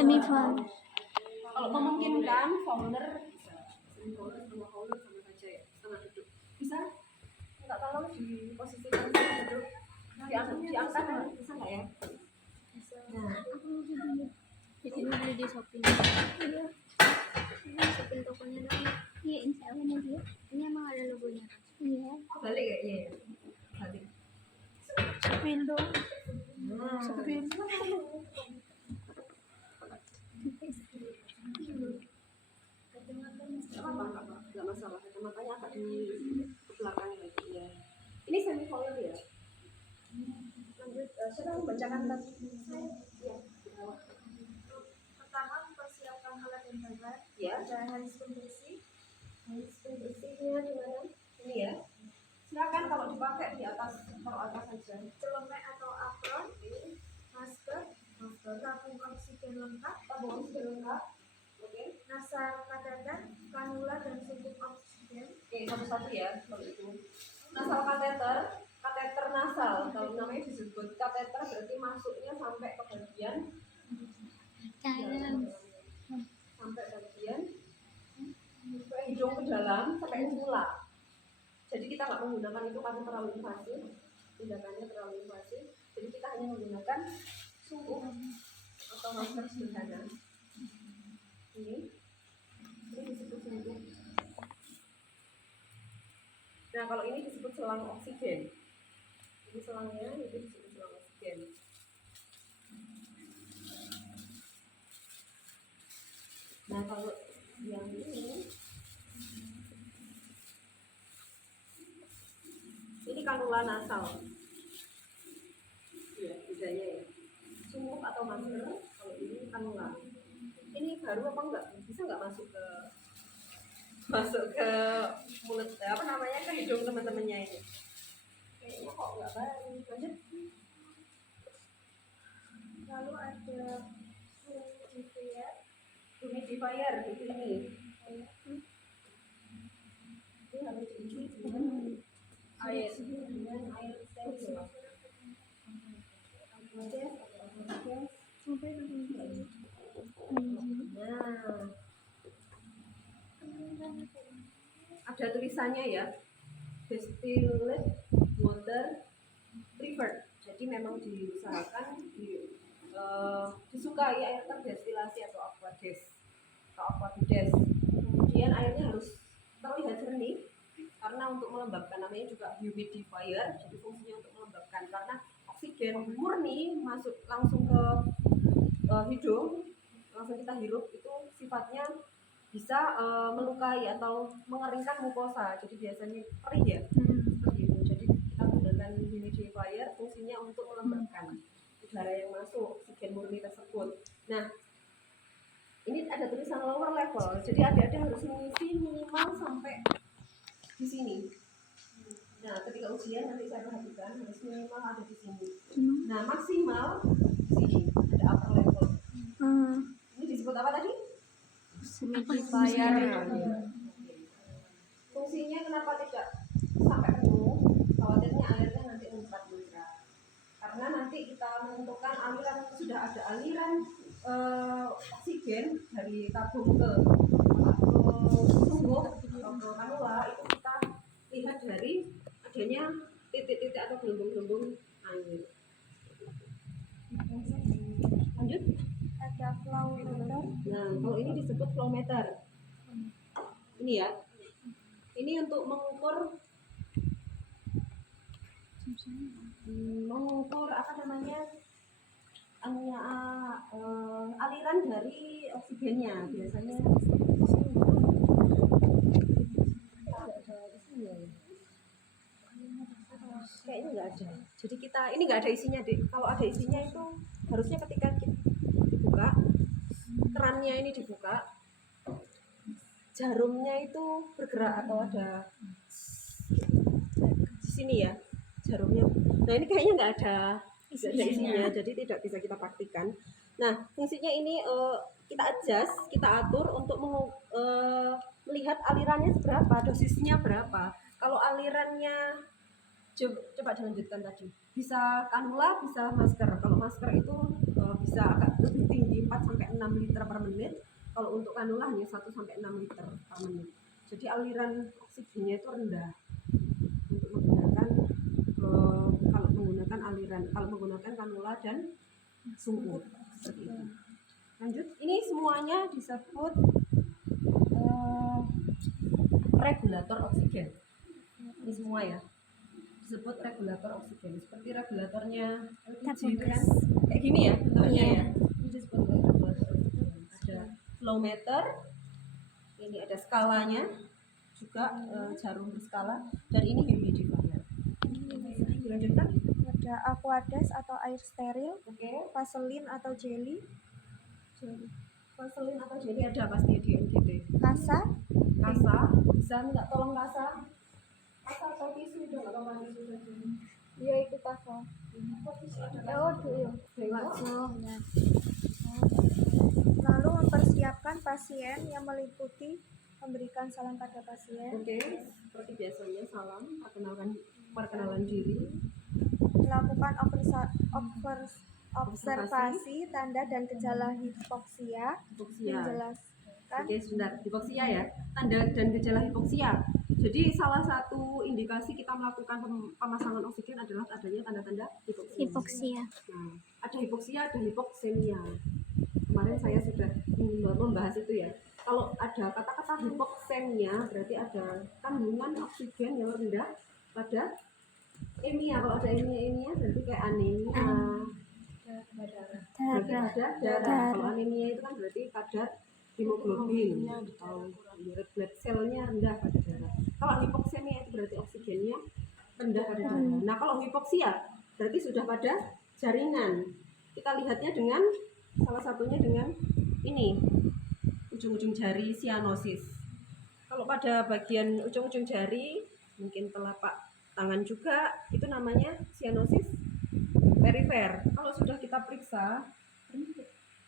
Semifinal. Kalau memungkinkan founder bisa. Founder sama founder sama saja ya, sama duduk. Bisa? Enggak tolong diposisikan duduk. Diangkat bisa nggak ya? Bisa. Nah, Di sini ada di shopping. Iya. Ini shopping tokonya dong. Iya, insya Allah nih dia. Ini emang ada logonya. Iya. balik kayaknya ya. Balik. Shopping dong. Shopping. Nggak masalah. Kacamatanya agak di belakang lagi ya. Ini semi color ya. Lanjut, siapa membacakan tadi? Saya. Ya. Pertama, mempersiapkan alat dan bahan. Ya. Ada haris pembersih. Haris pembersihnya di mana? Ini ya. Silakan kalau dipakai di atas saja. Celemek atau apron. Masker. Tabung oksigen lengkap. Oke. Nasar kateter, kanula dan suntik oksigen. Oke, satu-satu ya kalau itu. Nasal kateter nasal. Kalau namanya disebut kateter berarti masuknya sampai ke bagian sampai bagian ke hidung ke dalam sampai insula. Jadi kita nggak menggunakan itu karena terlalu invasif, tindakannya terlalu invasif. Jadi kita hanya menggunakan sungguh atau masker sederhana. Ini disebut sungguh. Nah, kalau ini disebut selang oksigen. Ini selangnya, itu disebut selang oksigen. Nah, kalau yang ini kanula nasal. Ya, bedanya ya. Sungguh atau masker, kalau ini kanula. Ini baru apa enggak? Bisa nggak masuk ke mulut, apa namanya, ke hidung teman-temannya ini? Kayaknya kok nggak baru. Lanjut. Lalu ada Humidifier itu ini. Ini harus diisi dengan air steril. Nah, ada tulisannya ya, distilled water preferred. Jadi memang diusahakan disukai air terdestilasi atau aquades. Kemudian airnya harus terlihat jernih karena untuk melembabkan, namanya juga humidifier. Jadi fungsinya untuk melembabkan karena oksigen murni masuk langsung ke hidung, langsung kita hirup, itu sifatnya bisa melukai atau mengeringkan mukosa. Jadi biasanya perih ya, seperti itu. Jadi kita menggunakan humidifier, fungsinya untuk melembabkan udara yang masuk, oksigen murni tersebut. Nah, ini ada tulisan lower level, jadi adik-adik harus mengisi minimal sampai di sini. Nah, ketika ujian nanti saya perhatikan harus minimal ada di sini. Nah, maksimal di sini ada upper level. Ini disebut apa tadi? Humidifier. Fungsinya kenapa tidak sampai penuh? Khawatirnya airnya nanti muncrat. Karena nanti kita menentukan aliran, sudah ada aliran oksigen dari tabung ke sungguh atau ke kanula, itu kita lihat dari adanya titik-titik atau gelembung-gelembung air. Lanjut. ada flowmeter. Nah, kalau ini disebut flowmeter. Ini ya. Ini untuk mengukur apa namanya, aliran dari oksigennya. Biasanya kayaknya nggak ada. Jadi ini nggak ada isinya, Dek. Kalau ada isinya itu harusnya ketika dibuka, kerannya ini dibuka, jarumnya itu bergerak atau ada di sini ya jarumnya. Nah, ini kayaknya nggak ada isinya, jadi tidak bisa kita praktikan. Nah, fungsinya ini kita adjust, kita atur untuk melihat alirannya seberapa, dosisnya berapa. Kalau alirannya, coba dilanjutkan tadi, bisa kanula, bisa masker. Kalau masker itu bisa agak lebih tinggi, 4 sampai 6 6 liter per menit. Kalau untuk kanula hanya 1 sampai 6 liter per menit. Jadi aliran oksigennya itu rendah untuk menggunakan kalau menggunakan kanula dan sungkup seperti itu. Lanjut, ini semuanya disebut regulator oksigen. Ini semua ya disebut regulator oksigen, seperti regulatornya LPG itu kan kayak gini ya bentuknya ya. Ini disebut regulator oksigen. Ada flow meter, ini ada skalanya juga, jarum berskala, dan ini humidifier. Dilanjutkan. Ada aqueous atau air steril, Oke, vaselin atau jelly, vaselin atau jelly ada pasti di NGT. kasa, Kasa, bisa minta tolong kasa atau tisu, udah nggak apa-apa tisu saja. Iya itu kasa. Oh tuh ya. lalu mempersiapkan pasien yang meliputi memberikan salam pada pasien, Oke, seperti biasanya salam, perkenalan diri, melakukan observasi tanda dan gejala hipoksia, hipoksia. menjelaskan Oke, sebentar, hipoksia ya, tanda dan gejala hipoksia. Jadi salah satu indikasi kita melakukan pemasangan oksigen adalah adanya tanda-tanda hipoksia. Hipoksia. Nah, ada hipoksia, ada hipoksemia. Kemarin saya sudah membahas itu ya. Kalau ada kata-kata hipoksemia berarti ada kandungan oksigen yang rendah pada emia. Kalau ada emia berarti kayak anemia. Berarti ada darah. Kalau anemia itu kan berarti kadar hemoglobin atau red blood cell-nya rendah pada darah. Kalau hipoksemia itu berarti oksigennya rendah pada darah. Nah, kalau hipoksia berarti sudah pada jaringan. Kita lihatnya dengan salah satunya dengan ini, ujung-ujung jari sianosis. Kalau pada bagian ujung-ujung jari, mungkin telapak tangan juga, itu namanya sianosis perifer. Kalau sudah kita periksa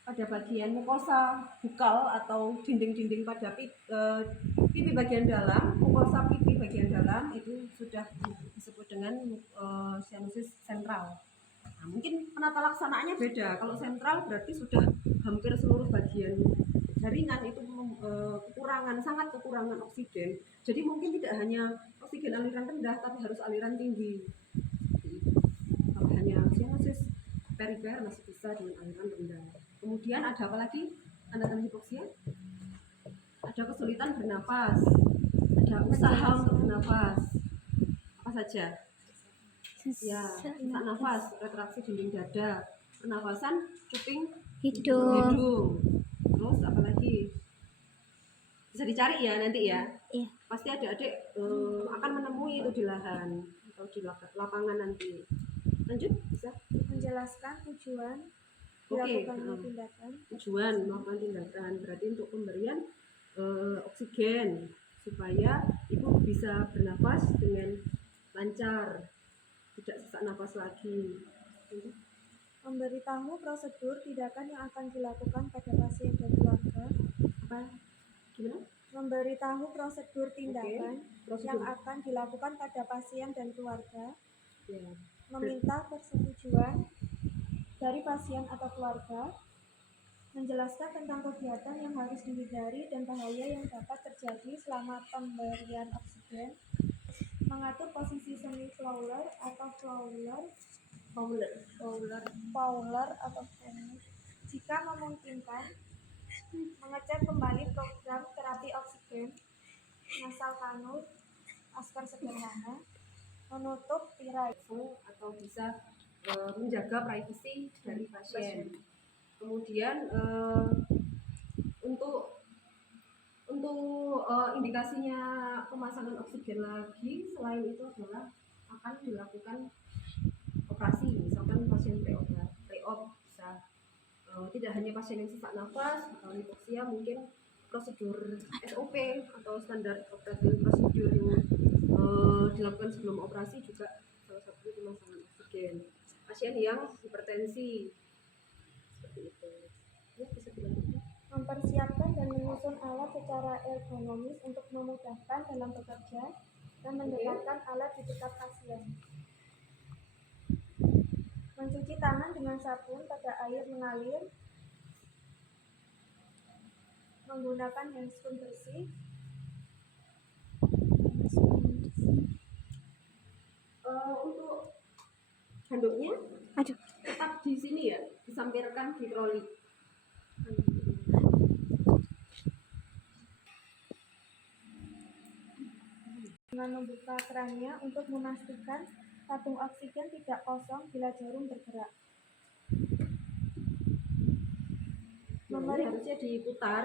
pada bagian mukosa bukal atau dinding-dinding pada pipi bagian dalam, mukosa pipi bagian dalam itu sudah disebut dengan sianosis sentral. Nah, mungkin penata laksanaannya beda. Kalau sentral berarti sudah hampir seluruh bagian jaringan itu sangat kekurangan oksigen. Jadi mungkin tidak hanya oksigen aliran rendah, tapi harus aliran tinggi. Kalau hanya sianosis perifer masih bisa dengan aliran rendah. Kemudian ada apa lagi tanda-tanda hipoksia? Ada kesulitan bernapas, ada usaha untuk bernapas. Apa saja? Ya, sesak nafas, retraksi dinding dada, pernapasan cuping hidung. Terus apa lagi? Bisa dicari ya nanti ya. Iya. Pasti adik-adik akan menemui itu di lahan atau di lapangan nanti. Lanjut, bisa. menjelaskan tujuan Oke, dilakukannya tindakan, tujuan melakukan tindakan berarti untuk pemberian oksigen supaya ibu bisa bernapas dengan lancar, tidak sesak nafas lagi. memberitahu prosedur tindakan yang akan dilakukan pada pasien dan keluarga, Apa? Gimana? memberitahu prosedur tindakan Prosedur. yang akan dilakukan pada pasien dan keluarga, Ya. meminta persetujuan dari pasien atau keluarga, menjelaskan tentang kegiatan yang harus dihindari dan bahaya yang dapat terjadi selama pemberian oksigen, mengatur posisi semi Fowler atau Fowler atau Fowler jika memungkinkan, mengecek kembali program terapi oksigen, nasal kanul, masker sederhana, menutup tirai, Atau bisa menjaga privasi dari pasien. Kemudian untuk indikasinya pemasangan oksigen lagi selain itu adalah akan dilakukan operasi, misalkan pasien pre-op bisa tidak hanya pasien yang sesak nafas atau hipoksia, mungkin prosedur SOP atau standar operating prosedur yang dilakukan sebelum operasi juga salah satu pemasangan oksigen. Pasien yang hipertensi seperti itu. Ya, bisa dilanjutkan. mempersiapkan dan menyusun alat secara ergonomis untuk memudahkan dalam bekerja dan mendekatkan alat di dekat pasien. Mencuci tangan dengan sabun pada air mengalir menggunakan handscoon bersih, Untuk handuknya Aduh. tetap di sini ya, disampirkan di troli. dengan membuka kerannya untuk memastikan tabung oksigen tidak kosong bila jarum bergerak. Nah, ini harusnya diputar.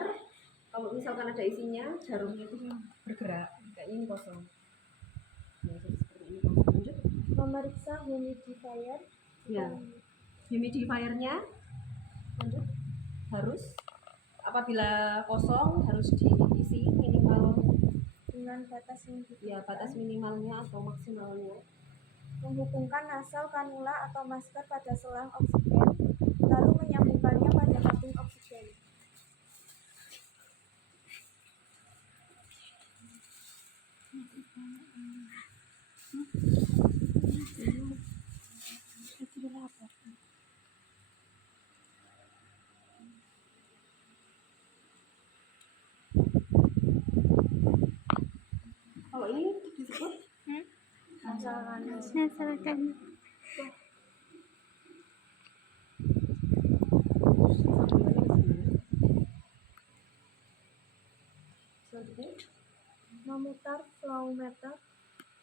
Kalau misalkan ada isinya, jarumnya itu bergerak. Kayak ini kosong. Nah, jadi seperti ini kosong. Lanjut. Memeriksa humidifier. Ya, humidifiernya lanjut harus apabila kosong harus diisi minimal Dengan batas yang ya batas minimalnya atau maksimalnya. menghubungkan nasal kanula atau masker pada selang oksigen, lalu menyambungkannya pada tabung oksigen. Kalau ini disebut Masalahkan. selanjutnya Memutar flowmeter.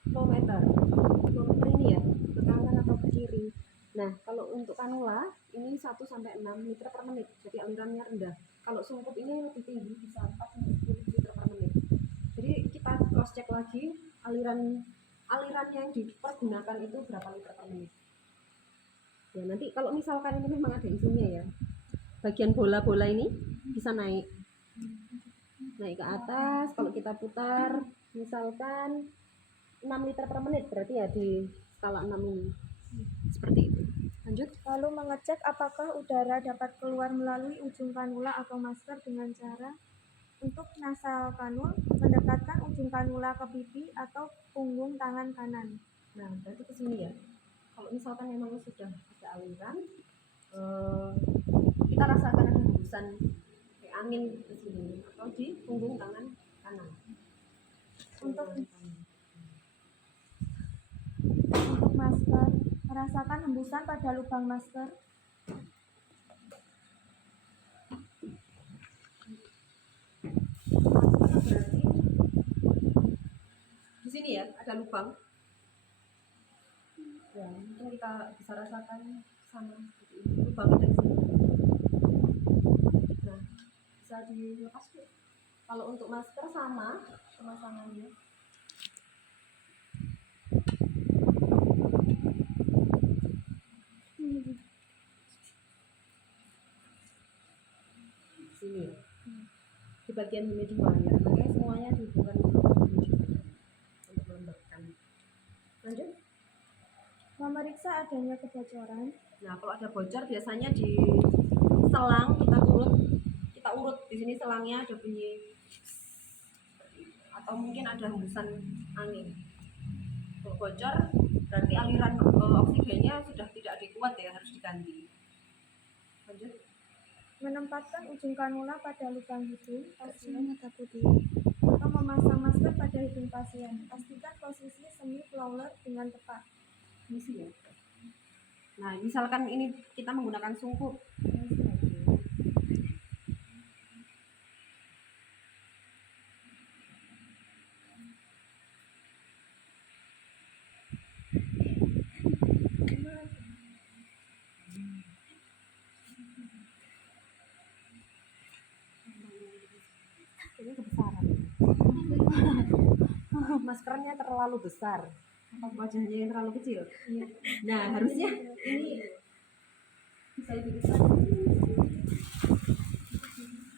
flowmeter. Flowmeter ini ya, ke kanan atau ke kiri. Nah, kalau untuk kanula ini 1 sampai 6 liter per menit, jadi alirannya rendah. Kalau sungkup ini lebih tinggi, bisa 4 sampai 10 liter per menit. Jadi kita cross check lagi aliran yang dipergunakan itu berapa liter per menit. Ya, nanti kalau misalkan ini memang ada isinya ya, bagian bola-bola ini bisa naik ke atas. Kalau kita putar misalkan 6 liter per menit, berarti ya di skala 6 ini seperti itu. Lanjut. Lalu mengecek apakah udara dapat keluar melalui ujung kanula atau masker dengan cara untuk nasal kanul mendekatkan ujung kanula ke pipi atau punggung tangan kanan. Nah, berarti ke sini ya. Kalau misalkan memang sudah ada aliran, kita rasakan ada hembusan angin ke sini atau di punggung tangan kanan. Untuk masker, merasakan hembusan pada lubang masker. Berarti di sini ya ada lubang. Ya, mungkin kita bisa rasakan sama seperti ini. Lubangnya dari sini. Nah, bisa dilepas tuh. Kalau untuk masker sama pemasangannya. Sini ya. Di bagian humidifier, makanya semuanya dihubungkan untuk melembabkan. Lanjut. Memeriksa adanya kebocoran. Nah, kalau ada bocor biasanya di selang kita urut di sini selangnya ada bunyi atau mungkin ada hembusan angin. Kalau bocor berarti aliran oksigennya sudah tidak adekuat ya, harus diganti. Lanjut. Menempatkan ujung kanula pada lubang hidung pasien atau memasang masker pada hidung pasien. Pastikan posisi semi fowler dengan tepat. Misi ya. Nah, misalkan ini kita menggunakan sungkup. Ini kebesaran. Maskernya terlalu besar. Apa wajahnya yang terlalu kecil? Iya. Nah, harusnya ini bisa lebih besar.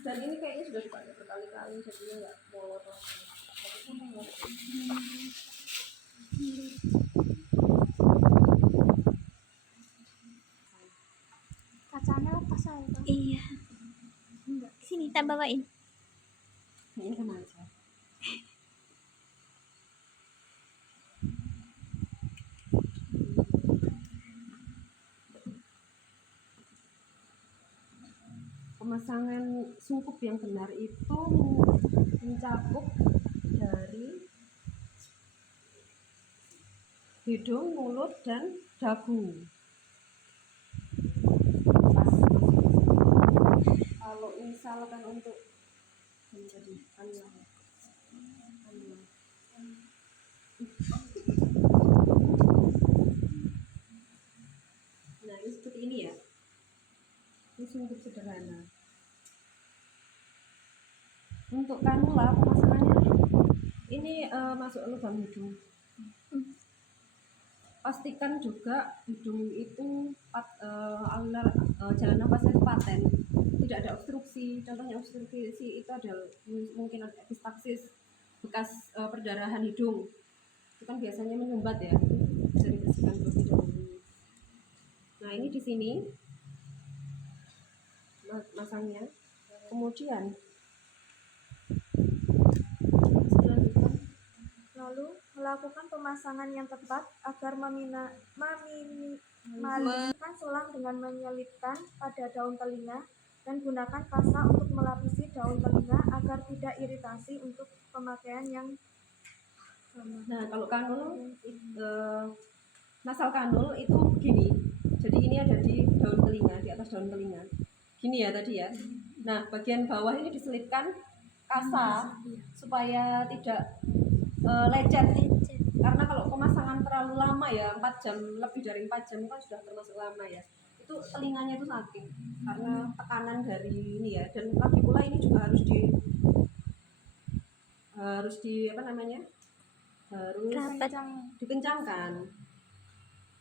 Dan ini kayaknya sudah dipakai berkali-kali, jadinya nggak molor. Kacanya lepas aja. Iya. Sini tak bawain. Ini sama aja. pemasangan sungkup yang benar itu mencakup dari hidung, mulut, dan dagu. Pas. Kalau misalkan untuk menjadi nah ini seperti ini ya. Ini sungkup sederhana. Untuk kanula pemasangannya ini masuk lubang hidung. Pastikan juga hidung itu jalan nafasnya paten, tidak ada obstruksi. Contohnya obstruksi itu adalah mungkin ada epistaksis, bekas perdarahan hidung. Itu kan biasanya menyumbat ya, bisa dibersihkan terlebih dahulu. Nah ini di sini masangnya. Kemudian selanjutnya Lalu melakukan pemasangan yang tepat agar meminimalkan selang dengan menyelipkan pada daun telinga dan gunakan pasta untuk melapisi daun telinga agar tidak iritasi untuk pemakaian yang sama. Nah, kalau kanul, nasal kanul itu begini. Jadi ini ada di daun telinga, di atas daun telinga. Gini ya tadi ya. Nah, bagian bawah ini diselipkan kasa supaya tidak lecet. Karena kalau pemasangan terlalu lama ya, 4 jam, lebih dari 4 jam kan sudah termasuk lama ya. Itu telinganya itu sakit karena tekanan dari ini ya. Dan lagi pula ini juga harus di apa namanya? Harus dikencangkan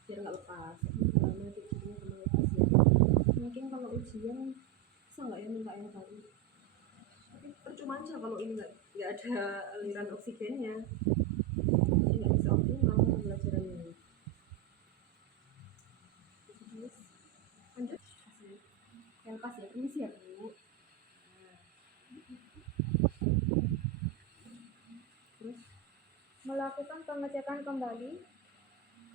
biar nggak lepas. Mungkin kalau ujian bisa nggak ya minta yang baru, tapi percuma aja kalau ini nggak ada aliran oksigennya, jadi nggak bisa optimal pembelajarannya. Lanjut yang pas ya, ini siap Bu. Terus Melakukan pengecekan kembali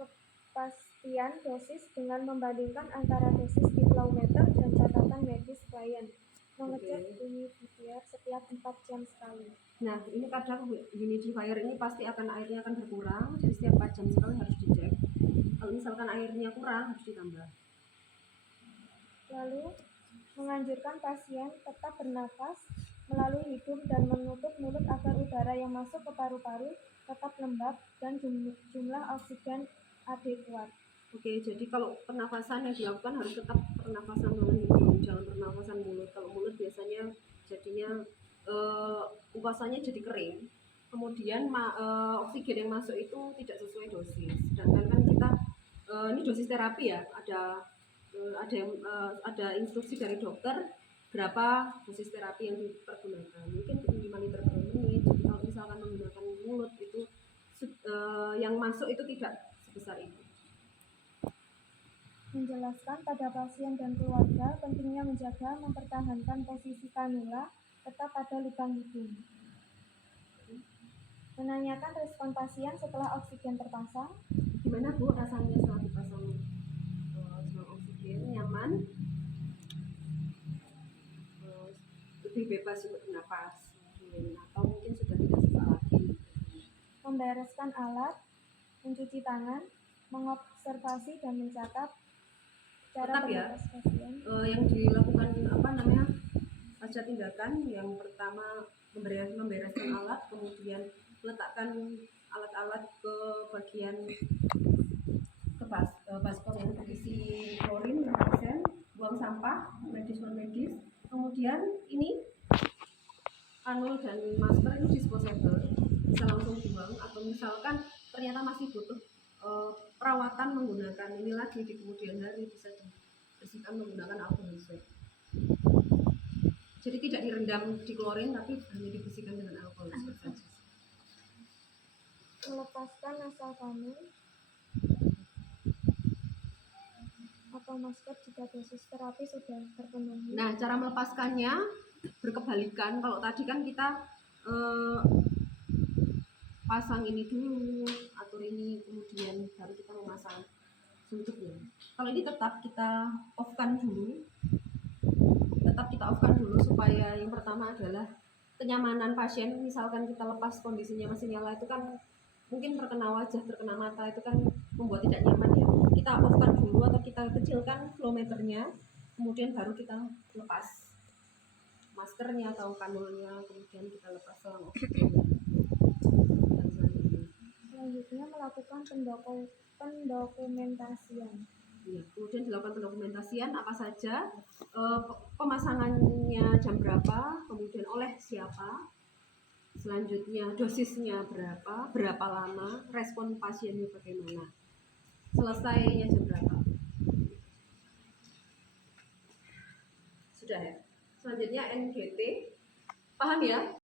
kepastian dosis dengan membandingkan antara dosis di flowmeter dan catatan medis klien. Mengecek humidifier setiap 4 jam sekali. nah ini kadang humidifier ini pasti airnya akan berkurang, jadi setiap 4 jam sekali harus dicek. Kalau misalkan airnya kurang harus ditambah. Lalu menganjurkan pasien tetap bernafas melalui hidung dan menutup mulut agar udara yang masuk ke paru-paru tetap lembab dan jumlah oksigen adekuat. Oke, jadi kalau pernafasan yang dilakukan harus tetap pernafasan melalui hidung, jangan pernafasan mulut. Kalau mulut biasanya jadinya upasannya jadi kering. Kemudian oksigen yang masuk itu tidak sesuai dosis. Sedangkan kan kita ini dosis terapi ya, ada instruksi dari dokter berapa dosis terapi yang dipergunakan. Mungkin 5 liter per menit. Jadi kalau misalkan menggunakan mulut itu yang masuk itu tidak sebesar itu. Menjelaskan pada pasien dan keluarga pentingnya menjaga mempertahankan posisi kanula tetap pada lubang hidung. Menanyakan respon pasien setelah oksigen terpasang. Gimana Bu rasanya setelah dipasang selang oksigen? Nyaman? Lebih bebas untuk bernafas atau mungkin sudah tidak sesak lagi? Membereskan alat, mencuci tangan, mengobservasi dan mencatat cara Tetap ya, bernafas pasien. yang dilakukan ada tindakan yang pertama membereskan alat, kemudian meletakkan alat-alat ke bagian baskom yang berisi klorin, arsen, buang sampah medis non medis, kemudian ini kanul dan masker ini disposable, bisa langsung buang, atau misalkan ternyata masih butuh perawatan menggunakan ini lagi di kemudian hari bisa dibersihkan menggunakan alkohol swab. Jadi tidak direndam di klorin tapi hanya dibersihkan dengan alkohol swab saja. Melepaskan nasal kanul atau masker jika dosis terapi sudah terpenuhi. Nah, cara melepaskannya berkebalikan. Kalau tadi kan kita pasang ini dulu, atur ini, kemudian baru kita memasang suntuknya. Kalau ini tetap kita off-kan dulu, tetap kita off-kan dulu supaya yang pertama adalah kenyamanan pasien. Misalkan kita lepas kondisinya masih nyala itu kan mungkin terkena wajah, terkena mata itu kan membuat tidak nyaman ya. Kita off-kan dulu atau kita kecilkan flow meternya, kemudian baru kita lepas maskernya atau kanulnya, kemudian kita lepas selang oksigen. Dan selanjutnya. Selanjutnya melakukan pendokumentasian. Ya, kemudian dilakukan pendokumentasian apa saja, pemasangannya jam berapa, kemudian oleh siapa, selanjutnya dosisnya berapa lama, respon pasiennya bagaimana, selesainya jam berapa. Sudah ya. Selanjutnya NGT, paham ya?